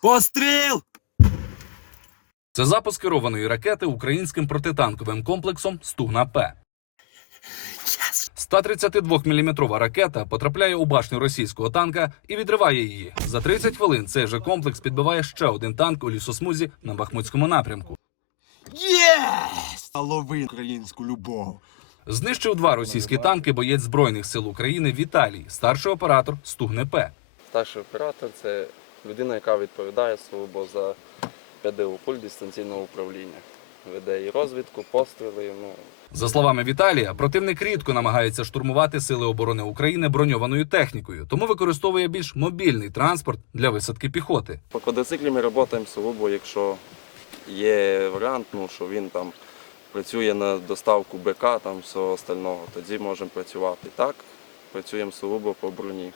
Постріл! Це запуск керованої ракети українським протитанковим комплексом Стугна П. 132-мм ракета потрапляє у башню російського танка і відриває її. За 30 хвилин цей же комплекс підбиває ще один танк у лісосмузі на Бахмутському напрямку. Єс! Лови українську любов. Знищив два російські танки боєць Збройних сил України Віталій, старший оператор Стугне П. Старший оператор це людина, яка відповідає службу за ПДУ пульт дистанційного управління. Веде і розвідку, постріли. Ну, За словами Віталія, противник рідко намагається штурмувати сили оборони України броньованою технікою, тому використовує більш мобільний транспорт для висадки піхоти. по квадроциклі ми працюємо сугубо, якщо є варіант, ну, що він там працює на доставку БК, там всього остального, тоді можемо працювати. Так, працюємо сугубо по броні.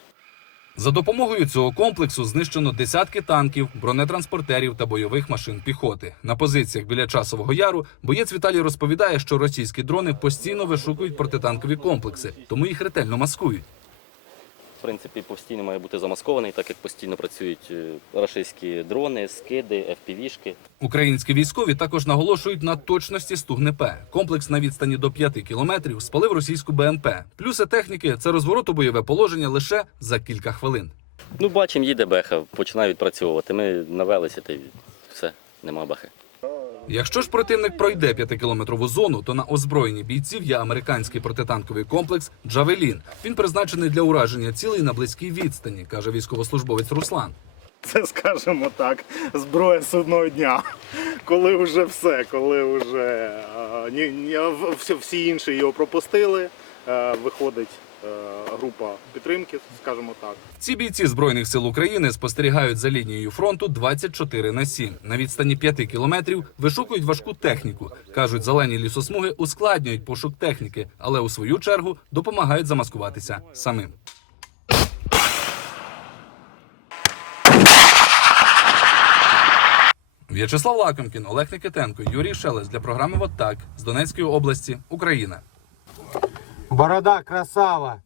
За допомогою цього комплексу знищено десятки танків, бронетранспортерів та бойових машин піхоти. На позиціях біля часового яру боєць Віталій розповідає, що російські дрони постійно вишукують протитанкові комплекси, тому їх ретельно маскують. Принципі, постійно має бути замаскований, так як постійно працюють е, рашистські дрони, скиди, FPV-шки. Українські військові також наголошують на точності стугни П. Комплекс на відстані до 5 кілометрів спалив російську БМП. Плюси техніки це розворот у бойове положення лише за кілька хвилин. Ну, бачимо, їде беха, починає відпрацьовувати. Ми навелися, та й все, нема бехи. Якщо ж противник пройде 5-кілометрову зону, то на озброєнні бійців є американський протитанковий комплекс Джавелін. Він призначений для ураження цілей на близькій відстані, каже військовослужбовець Руслан. Це, скажімо так, зброя судного дня. Коли вже все, коли вже е, ні, ні, всі, інші його пропустили, е, виходить група підтримки, скажімо так. Ці бійці збройних сил України спостерігають за лінією фронту 24 на 7. На відстані 5 кілометрів вишукують важку техніку. кажуть, зелені лісосмуги ускладнюють пошук техніки, але у свою чергу допомагають замаскуватися самим. В'ячеслав Лакомкін, Олег Никитенко, Юрій Шелест для програми «Вот так» з Донецької області, Україна. Борода красава.